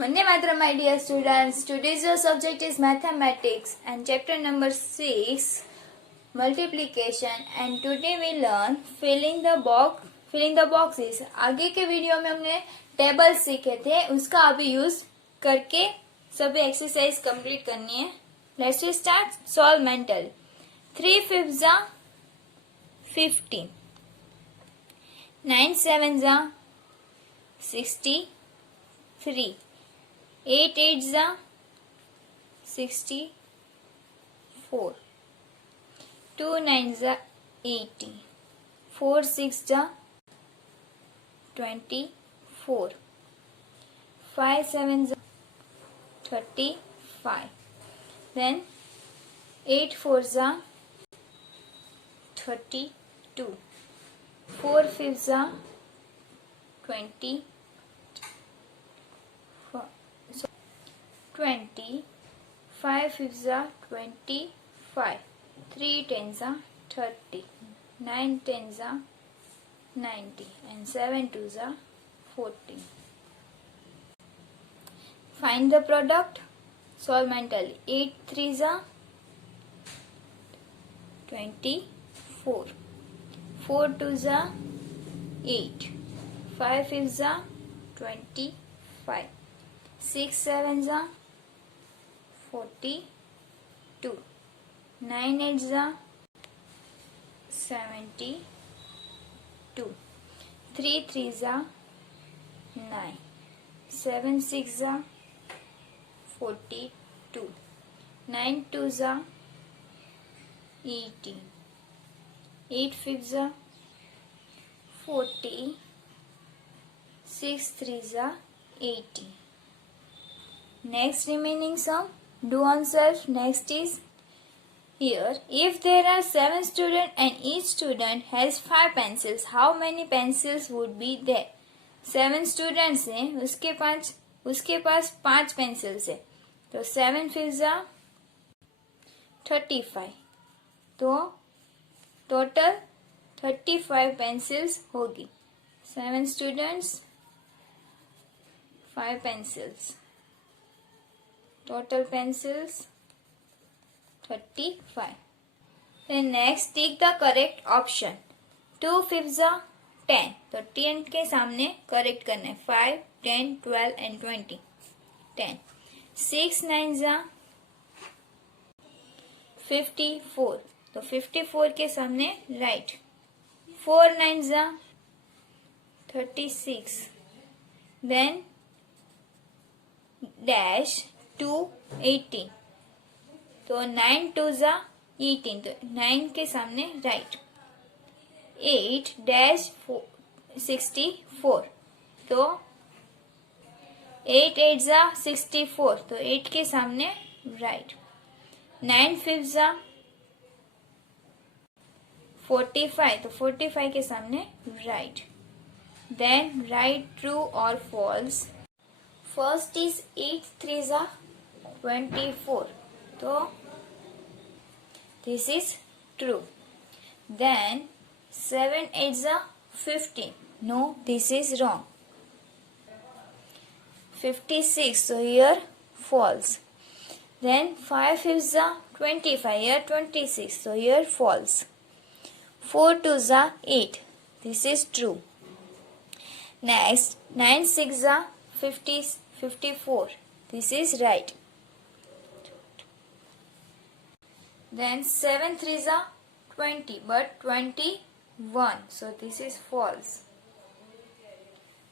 Vande Mataram, my dear students. Today's your subject is mathematics and chapter number 6, multiplication. And today we learn filling the boxes. आगे के video में हमने table सीखे थे, उसका अभी यूज करके सभी एक्सरसाइज कंप्लीट करनी है. Let's start. Solve mental. 3 5 जा 50, 9 7 जा 63, 8 8 जा 64, 2 9 जा 80, 4 6 जा 24, 5 7 जा 35, then 8 4 जा 32, 4 5 जा 20, 5 5 जा 25, 3 10 जा 30, 9 10 जा 90, and 7 2 जा 40. Find the product. Solve mentally. 8 3 जा 24, 4 2 जा 8, 5 5 जा 25, 6 7 जा 42, 9 8 जा 72, 3 3 जा 9, 7 6 जा 42, 9 2 जा 18, 8 5 जा 40, 6 3 जा 80. Next remaining sum, do on self. Next is here, if there are 7 students and each student has 5 pencils, how many pencils would be there? 7 students हैं, उसके पास 5 pencils है, तो 7 5 जा 35, तो टोटल 35 pencils होगी. 7 students 5 pencils, total pencils 35. Then next take the correct option. 2 5 जा 10, तो 10 के सामने करेक्ट करना है. 5 10 12 and 20, 10. 6 9 जा 54, तो 54 के सामने राइट. 4 9 जा 36, then dash 2 18, तो 9 2 जा 18, तो 9 के सामने राइट. 8 डैश 64, तो 8 8 जा 64, तो 8 के सामने राइट. 9 5 जा 45, तो 45 के सामने right. Then write true or false. First is 8 3 जा 24, तो this is true. Then 7 8 जा 15, no, this is wrong. 56, so here false. Then 5 5 जा 25, here 26, so here false. 4 2 जा 8, this is true. Next 9 6 जा 54, this is right. Then 7 3 जा 20, but 21, so this is false.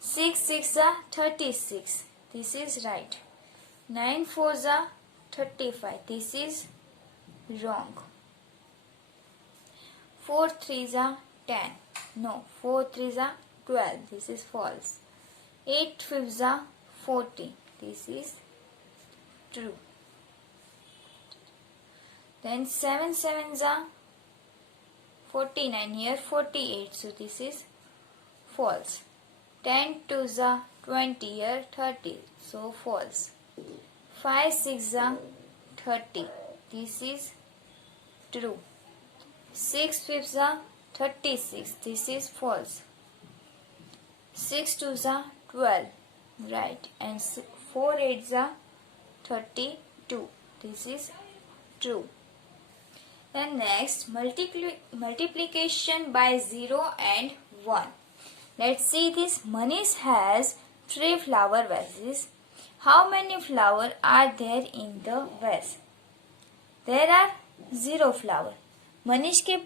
6 6 जा 36, this is right. 9 4 जा 35, this is wrong. 4 3 जा 10, no, 4 3 जा 12, this is false. 8 5 जा 40, this is true. Then 7 7 जा 49, here 48, so this is false. 10 2 जा 20, here 30, so false. 5 6 जा 30, this is true. 6 5 जा 36, this is false. 6 2s are 12, right, and 4 8 जा 32. This is true. Then next, multiplication by 0 and 1. Let's see this. Manish has 3 flower vases. How many flowers are there in the vase? There are 0 flower. Manish के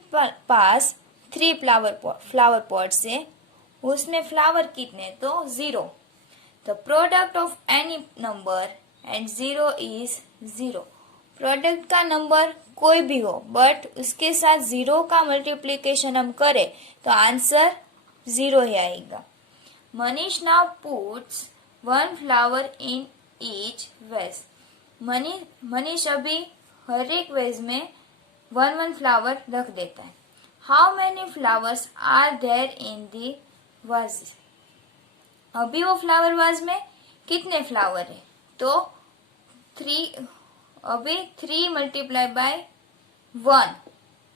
पास 3 flower pots है. उसमें flower कितने? तो 0. The product of any number and 0 is 0. Product का number कोई भी हो but उसके साथ 0 का मल्टीप्लीकेशन हम करें तो आंसर 0 ही आएगा. Manish now puts 1 flower in each vase. Manish अभी हर एक वेज में 1 फ्लावर रख देता है. How many flowers are there in the vase. अभी वो फ्लावर वाज में कितने फ्लावर है? तो 3. अभी 3 मल्टीप्लाई बाय 1.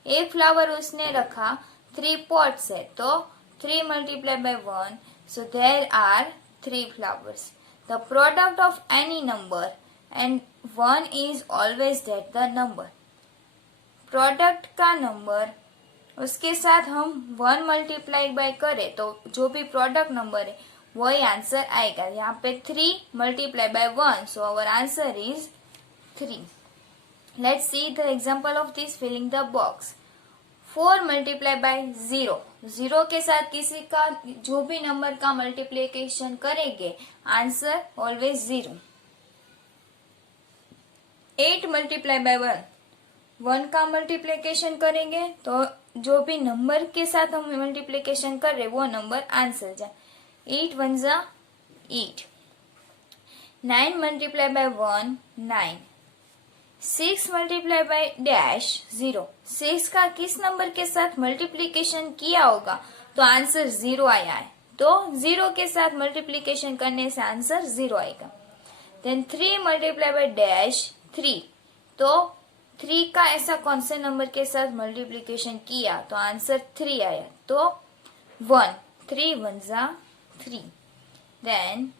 एक फ्लावर उसने रखा. 3 पॉट्स है तो 3 multiply by 1. So there are 3 flowers. The product of any number and 1 is always that the number. Product का नंबर उसके साथ हम 1 मल्टीप्लाई बाय करें तो जो भी प्रोडक्ट नंबर है वही आंसर आएगा. यहाँ पे 3 multiply by 1. So our answer is 3. Let's see the example of this filling the box. 4 multiply by 0. 0 के साथ किसी का जो भी नंबर का मल्टीप्लीकेशन करेंगे आंसर ऑलवेज 0. 8 multiply by 1. 1 का मल्टीप्लीकेशन करेंगे तो जो भी नंबर के साथ हम मल्टीप्लीकेशन कर रहे वो नंबर आंसर जाए. 8 1 जा 8. 9 multiply by 1 9. 6 multiply by dash 0. 6 का किस नंबर के साथ मल्टीप्लीकेशन किया होगा तो आंसर 0 आया है. तो 0 के साथ मल्टीप्लीकेशन करने से आंसर 0 आएगा. Then 3 multiply by dash 3. तो 3 का ऐसा कौन से नंबर के साथ मल्टीप्लीकेशन किया तो आंसर 3 आया. तो 1. 3 1 जा 3. Then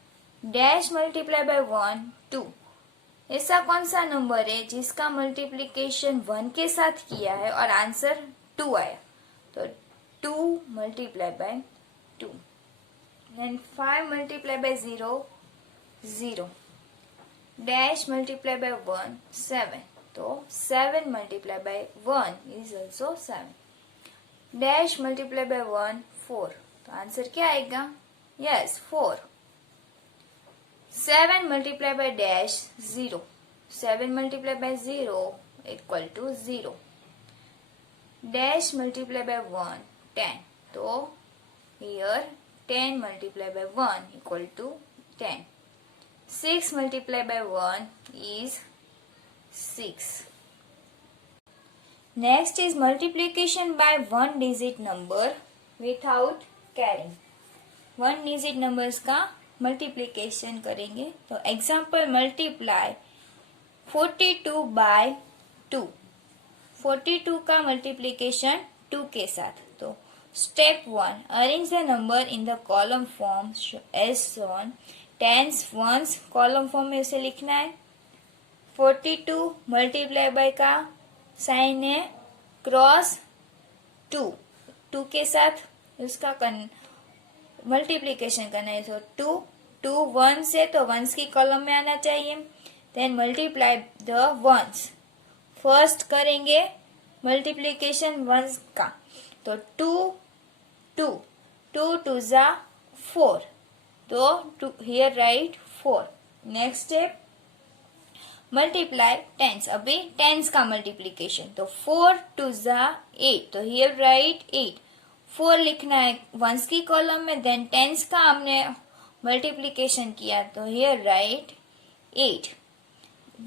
dash multiply by 1 2. ऐसा कौन सा नंबर है जिसका मल्टीप्लीकेशन 1 के साथ किया है और आंसर 2 आया. तो 2 multiply by 2. Then 5 multiply by 0 0. Dash multiply by 1 7. तो 7 multiply by 1 is also 7. Dash multiply by 1 4. तो आंसर क्या आएगा? Yes 4. 7 multiplied by dash 0. 7 multiplied by 0 equal to 0. Dash multiplied by 1 10. So here 10 multiplied by 1 equal to 10. 6 multiplied by 1 is 6. Next is multiplication by 1 digit number without carrying. 1 digit numbers का multiplication करेंगे तो example multiply 42 bye 2. 42 का multiplication 2 के साथ. तो step 1 arrange the number in the column form as shown. Tens ones column form में उसे लिखना है. 42 मल्टीप्लाई बाय का साइन है क्रॉस 2. 2 के साथ उसका मल्टीप्लीकेशन करना है. तो 2 1 से तो वंस की कॉलम में आना चाहिए. Then multiply the ones. First करेंगे मल्टीप्लीकेशन वंस का. तो 2 2 जा 4. तो here write 4. Next step multiply tens. अभी टेंस का मल्टीप्लीकेशन. तो 4 2 जा 8. तो हियर राइट 8. 4 लिखना है वंस की कॉलम में. देन टेंस का हमने मल्टीप्लीकेशन किया तो here write 8.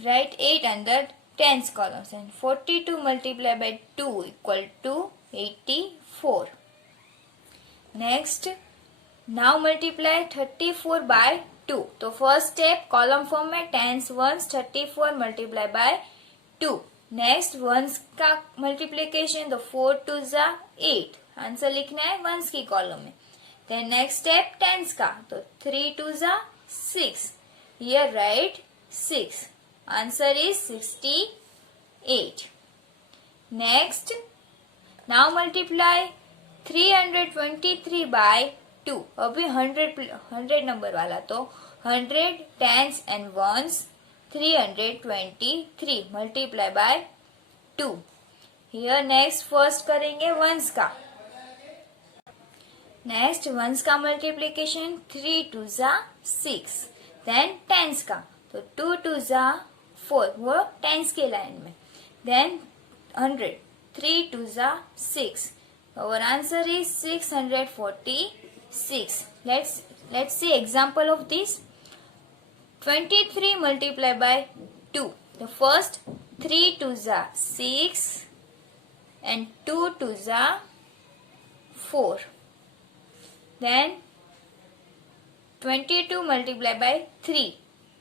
Write 8 under tens columns. And 42 multiply by 2 equal to 84. Next now multiply 34 by 2. तो फर्स्ट स्टेप कॉलम फॉर्म में tens ones 34 multiply by 2. Next ones का मल्टीप्लीकेशन. तो 4 2 जा 8. आंसर लिखना है वंस की कॉलम में. देन नेक्स्ट स्टेप टेंस का. तो 3 2 जा 6. Here write 6. Answer is 68. Next, now multiply 323 by 2. अभी 100 नंबर वाला, तो 100 tens and ones 323 multiply by 2. Here next first करेंगे ones का. Next ones का multiplication 3 2 जा 6. Then tens का, तो 2 2 जा 4, वो tens के लाइन में. Then 100 3 2 जा 6. Our answer is 646. Let's see example of this. 23 multiplied by 2. The first 3 2s are 6 and 2 2s are 4. Then 22 multiplied by 3.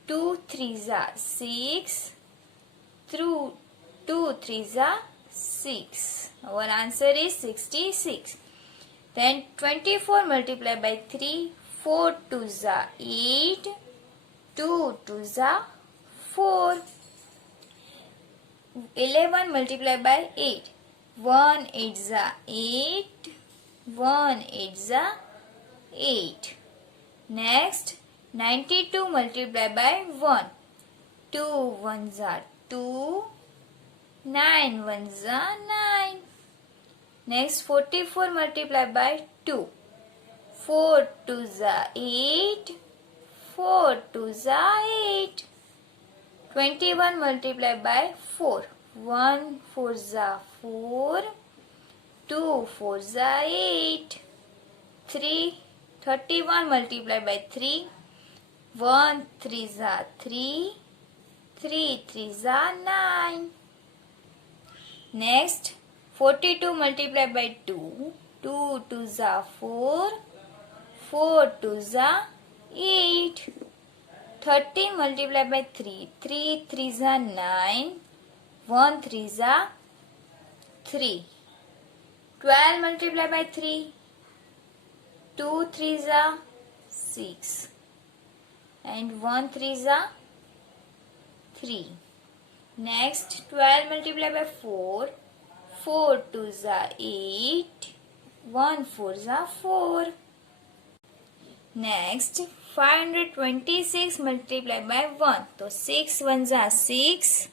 2 3s are 6. 2 3s are 6. Our answer is 66. Then 24 multiplied by 3. 4 2s are 8. 2 2s are 4. 11 multiplied by 8. 1 8s are 8. 1 8s are 8. Next 92 multiplied by 1. 2 1s are 2. 9 1s are 9. Next 44 multiplied by 2. 4 2s are 8. 4 2s are 8. 21 multiplied by 4. 1 4s are 4. 2 4s are 8. 31 multiplied by 3. 1 3s are 3. 3 3s are 9. Next 42 multiplied by 2. 2 2s are 4. 4 2s are 8. 13 multiplied by 3. 3 3s are 9. 1 3s are 3. 12 multiplied by 3. 2 3s are 6. And 1 3s are 3. Next 12 multiplied by 4. 4 2s are 8. 1 4s are 4. Next 526 multiplied by 1. So 6 1s are 6.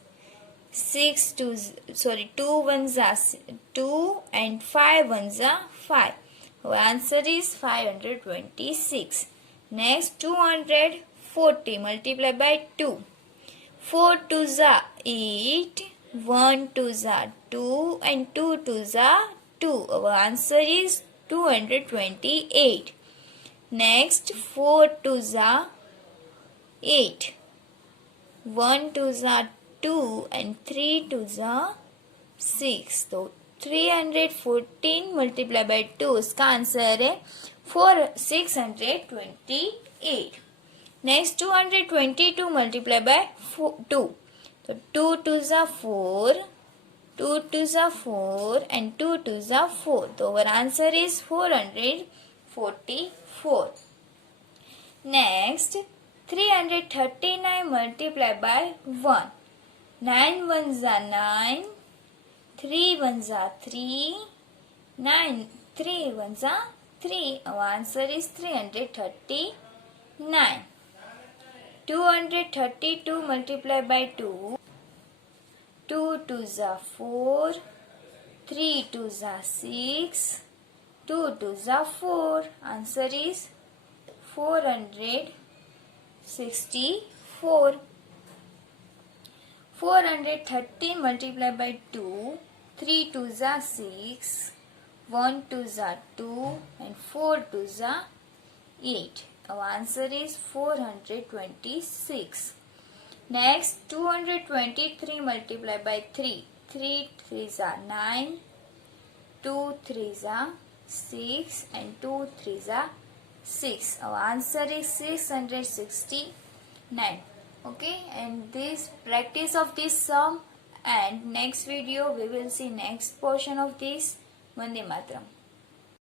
2 1s are 2 and 5 1s are 5. Our answer is 526. Next 240 multiplied by 2. 4 2s are 8. 1 2s are 2 and 2 2s are 2. Our answer is 228. Next 4 2s are 8. 1 2s are 2 and 3 2s are 6. So 314 multiplied by 2 इसका answer है 628. Next 222 multiplied by 2. So 2 2s are 4. 2 2s are 4 and 2 2s are 4. So our answer is 444. Next 339 multiplied by 1. 9 1s are 9. 3 1s are 3. 3 1s are 3. Our answer is 339. 232 multiplied by 2. 2 2s are 4. 3 2s are 6. 2 2s are 4. Answer is 464. 413 multiplied by 2. 3 2s are 6. 1 2s are 2 and 4 2s are 8. Our answer is 426. Next 223 multiplied by 3. 3 3s are 9. 2 3s are 6 and 2 3s are 6. Our answer is 669. Okay, and this practice of this sum, and next video we will see next portion of this. Vande Mataram.